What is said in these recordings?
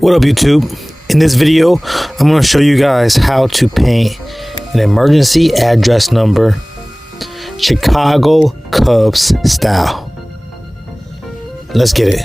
What up, YouTube? In this video, I'm going to show you guys how to paint an emergency address number, Chicago Cubs style. Let's get it.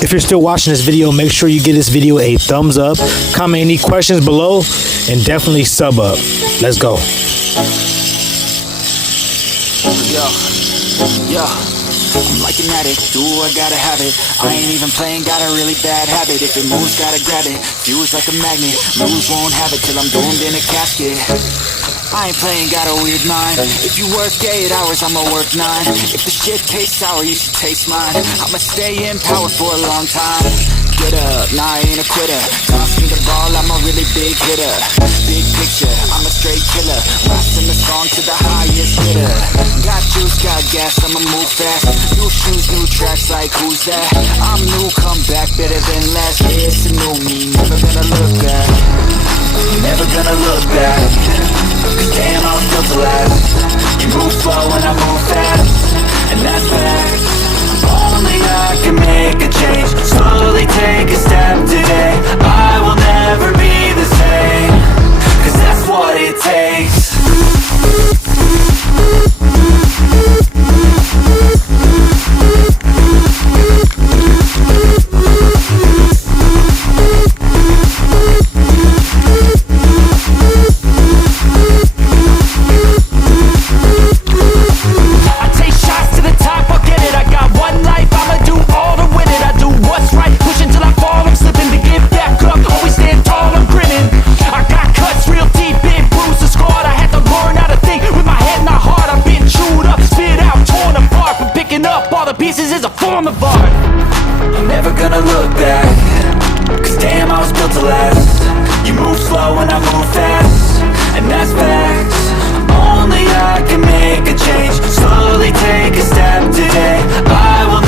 If you're still watching this video, make sure you give this video a thumbs up, comment any questions below, and definitely sub up. Let's go. Yo, I'm like an addict, do I gotta have it. I ain't even playing, got a really bad habit. If it moves, gotta grab it, fuse like a magnet. Lose, won't have it till I'm doomed in a casket. I ain't playing, got a weird mind. If you work 8 hours, I'ma work 9. If the shit tastes sour, you should taste mine. I'ma stay in power for a long time. Get up, nah, I ain't a quitter. Toss me the ball, I'm a really big hitter. Big picture, I'm a straight killer. Blasting the song to the highest bidder. Got juice, got gas, I'ma move fast. New shoes, new tracks, like who's that? I'm new, come back, better than last. Yeah, it's a new me, never gonna look back. Never gonna look back. Cause damn, I was built to last. You move slow and I move fast, and that's facts. Only I can make a change. Slowly take a step today. I will never be the same. Cause that's what it takes. I take shots to the top, I'll get it, I got is a form of art. I'm never gonna look back, cause damn, I was built to last. You move slow and I move fast, and that's facts. Only I can make a change, slowly take a step today. I will